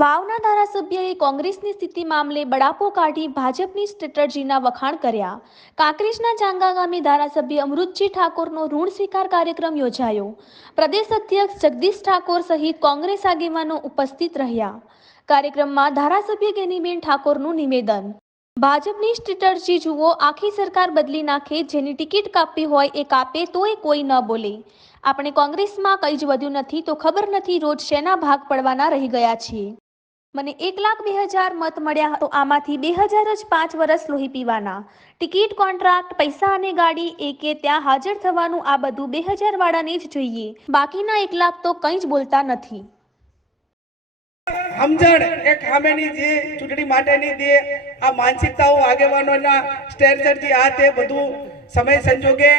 વાવના ધારાસભ્યએ કોંગ્રેસની સ્થિતિ મામલે બળાપો કાઢી ભાજપની સ્ટ્રેટર્જીના વખાણ કર્યા. કાંકરેજના ચાંગા ગામે ધારાસભ્ય અમૃતજી ઠાકોરનો ઋણ સ્વીકાર કાર્યક્રમ યોજાયો. પ્રદેશ અધ્યક્ષ જગદીશ ઠાકોર સહિત કોંગ્રેસ આગેવાનો ઉપસ્થિત રહ્યા. કાર્યક્રમમાં ધારાસભ્ય ગેનીબેન ઠાકોરનું નિવેદન. ભાજપની સ્ટ્રેટર્જી જુઓ, આખી સરકાર બદલી નાખે, જેની ટિકિટ કાપવી હોય એ કાપે તોય કોઈ ન બોલે. આપણે કોંગ્રેસમાં કંઈ જ વધ્યું નથી તો ખબર નથી રોજ શેના ભાગ પડવાના રહી ગયા છીએ. મને 1,02,000 મત મળ્યા તો આમાંથી 2,000 જ 5 વર્ષ લોહી પીવાના. ટિકિટ, કોન્ટ્રાક્ટ, પૈસા અને ગાડી એકે ત્યાં હાજર થવાનું આ બધું 2,000 વાળાને જ જોઈએ. બાકીના 1 લાખ તો કંઈ જ બોલતા નથી. સમજણ એક સામેની જે ચૂંટણી માટેની જે આ માનસિકતાઓ આગેવાનોના સ્ટ્રેટર્જી આ તે બધું સમય સંજોગે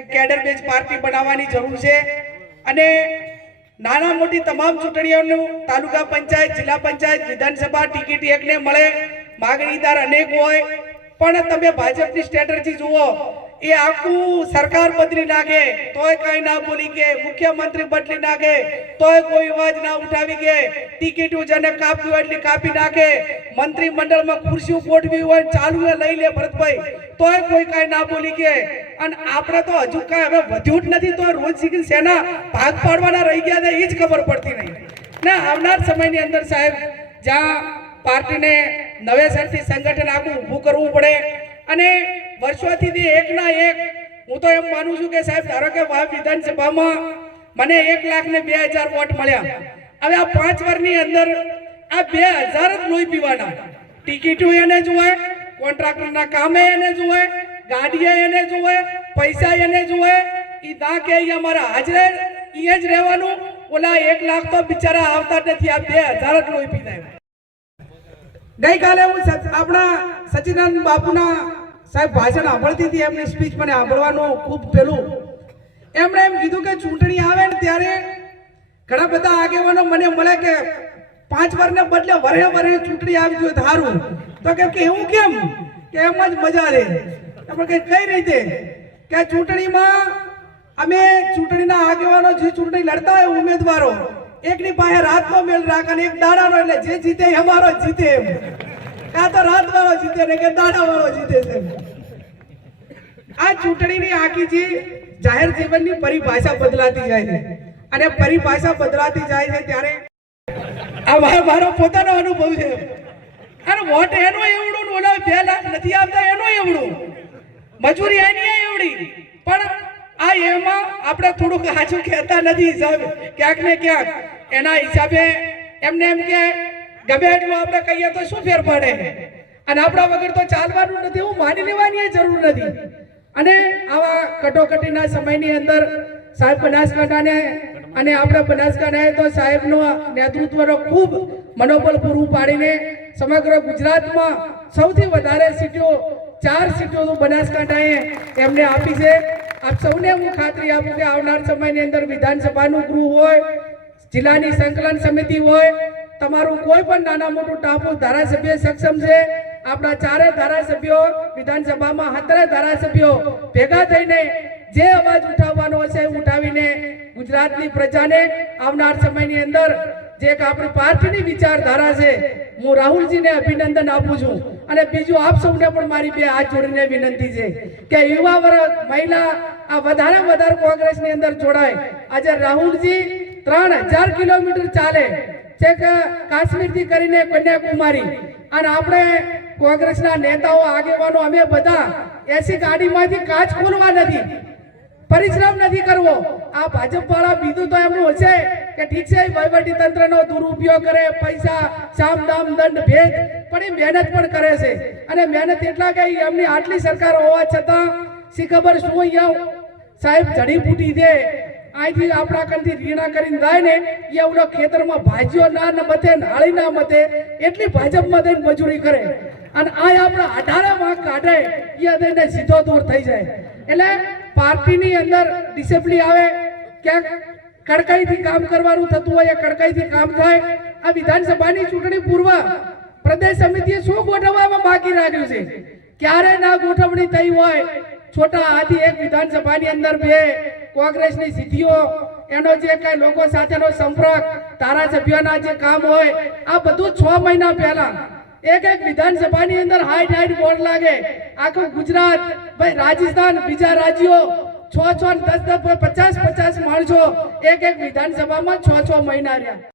એક કેડર બેઝ પાર્ટી બનાવવાની જરૂર છે. અને નાના મોટી તમામ ચૂંટણીઓનું તાલુકા પંચાયત, જિલ્લા પંચાયત, વિધાનસભા ટિકિટ એકને મળે, માગણીદાર અનેક હોય, પણ તમે ભાજપની સ્ટ્રેટર્જી જુઓ, એ આખું સરકાર બદલી નાખે તોય કઈ ના બોલી કે, મુખ્યમંત્રી બદલી નાખે તોય કોઈ અવાજ ના ઉઠાવી કે, ટિકિટો જેને કાપવી હોય એટલી કાપી નાખે, મંત્રીમંડળમાં ખુરશીઓ ગોઠવી હોય ચાલુ લઈ લે ભરતભાઈ તોય કોઈ કઈ ના બોલી કે. અને આપણે તો હજુ કઈ હવે વધ્યું જ નથી તો રોજ શીખી શેના ભાગ પાડવાના રહી ગયા એ જ ખબર પડતી નહીં ને. આવનાર સમયની અંદર સાહેબ જ્યાં પાર્ટીને નવેસરથી સંગઠન આખું ઊભું કરવું પડે અને વર્ષોથી એકના એક, હું તો એમ માનું છું કે સાહેબ ધારો કે વાવ વિધાનસભામાં મને 1,02,000 વોટ મળ્યા. હવે આ 5 વર્ષની અંદર આ 2,000 જ લોહી પીવાના. ટિકિટો એને જોવે, કોન્ટ્રાક્ટરના કામે એને જોવે, ગાડીએ એને જોવે, પૈસા એને જોવે. ઈ ના કે અમારા હાજરે ઈ જ રહેવાનું. ઓલા 1 લાખ તો બિચારા આવતા નથી, આ 2,000 જ લોહી પીતા. ગઈકાલે હું આપણા સચિદાનંદ બાપુના સાહેબ ભાષણ સાંભળતી હતી, એમની સ્પીચ મને સાંભળવાનું ખૂબ પેલું. એમણે એમ કીધું કે ચૂંટણી આવે ને ત્યારે ઘણા બધા આગેવાનો મને મળે કે 5 વર્ષને બદલે વરે વરે ચૂંટણી આવી જોઈએ સારું. તો કે એવું કેમ? કે એમ જ મજા રહે. આપણે કઈ રીતે કે ચૂંટણીમાં અમે ચૂંટણીના આગેવાનો જે ચૂંટણી લડતા હોય ઉમેદવારો એકની પાસે રાતનો મેળ રાખે અને એક દાડાનો, એટલે જે જીતે અમારો જ જીતે. એમ કાં તો રાત વાળો જીતે ને કે દાડા વાળો જીતે છે. આ ચૂંટણીની આખી જે જાહેર જીવનની પરિભાષા બદલાતી જાય છે અને પરિભાષા બદલાતી જાય છે ત્યારે આ મારો પોતાનો અનુભવ છે. અને વોટ એનો એવડું, ઓલા 2 લાખ નથી આવતા એનો એવડું, મજૂરી એની એવડી, પણ આ એમાં આપણે થોડુંક સાચું કહેતા નથી સાહેબ ક્યાંક ને ક્યાંક. એના હિસાબે એમને એમ કે ગમે એટલું આપણે કહીએ તો શું ફેર પડે, અને આપણા વગર તો ચાલવાનું નથી, એવું માની લેવાની જરૂર નથી. અને આવા કટોકટીના સમયની અંદર સાહેબ બનાસકાંઠાને અને આપણે બનાસકાંઠાએ તો સાહેબનું નેતૃત્વનો ખૂબ મનોબળ પૂરું પાડીને સમગ્ર ગુજરાતમાં સૌથી વધારે સીટો 4 સીટો બનાસકાંઠાએ એમને આપી છે. આપ સૌને હું ખાતરી આપું કે આવનાર સમયની અંદર વિધાનસભાનું ગૃહ હોય, જિલ્લાની સંકલન સમિતિ હોય, તમારું કોઈ પણ નાના મોટું ટાપુ ધારાસભ્ય સક્ષમ છે. આપણા 4 ધારાસભ્યો વિધાનસભામાં 17 ધારાસભ્યો ભેગા થઈને જે અવાજ ઉઠાવવાનો હશે ઉઠાવીને ગુજરાતની પ્રજાને આવનાર સમયની અંદર જે આપણી પાર્ટીની વિચારધારા છે, હું રાહુલજીને અભિનંદન આપું છું. અને બીજું આપ સૌને પણ મારી 2 હાથ જોડીને વિનંતી છે કે યુવા વર્ગ, મહિલા આ વધારે કોંગ્રેસની અંદર જોડાય. આજે રાહુલજી 3,000 કિલોમીટર ચાલે છે કાશ્મીરથી કરીને કન્યાકુમારી, અને આપણે કોંગ્રેસના નેતાઓ આગેવાનો અમે બધા એસી ગાડીમાંથી કાચ ખોલવા નથી, પરિશ્રમ નથી કરવો. આ ભાજપ વાળા બીજું તો એમનું હશે કે ઠીક છે વહીવટી તંત્રનો દુરુપયોગ કરે, પૈસા સામ દામ દંડ ભેદ, પણ એ મહેનત પણ કરે છે. અને મહેનત એટલા કે એમની આટલી સરકાર હોવા છતાં શી ખબર શું અહીંયા સાહેબ જડીબુટી દે અહીંથી આપણા કંથી રીણા કરીને જાય ને એ ઓલો ખેતરમાં ભાજીઓ ના મતે, નાળી ના મતે, એટલી ભાજપમાં થઈને મજૂરી કરે. અને આ આપણા 18 વાંક કાઢે એ થઈને સીધો દૂર થઈ જાય. એટલે પાર્ટીની અંદર ડિસિપ્લિન આવે, ક્યાંક કડકાઈથી કામ કરવાનું થતું હોય એ કડકાઈથી કામ થાય. આ વિધાનસભાની ચૂંટણી પૂર્વ પ્રદેશ સમિતિએ શું ગોઠવવામાં બાકી રાખ્યું છે? ક્યારે ના ગોઠવણી થઈ હોય. છોટા હાથી એક વિધાનસભાની અંદર 2 કોંગ્રેસની સીટીઓ એનો જે કઈ લોકો સાથેનો સંપર્ક, ધારાસભ્યના જે કામ હોય, આ બધું 6 મહિના પહેલા એક વિધાનસભાની અંદર 60 બોર્ડ લાગે, આખું ગુજરાત, ભાઈ રાજસ્થાન, બીજા રાજ્યો 6 10 50 માણસો એક વિધાનસભામાં 6 મહિના રહ્યા.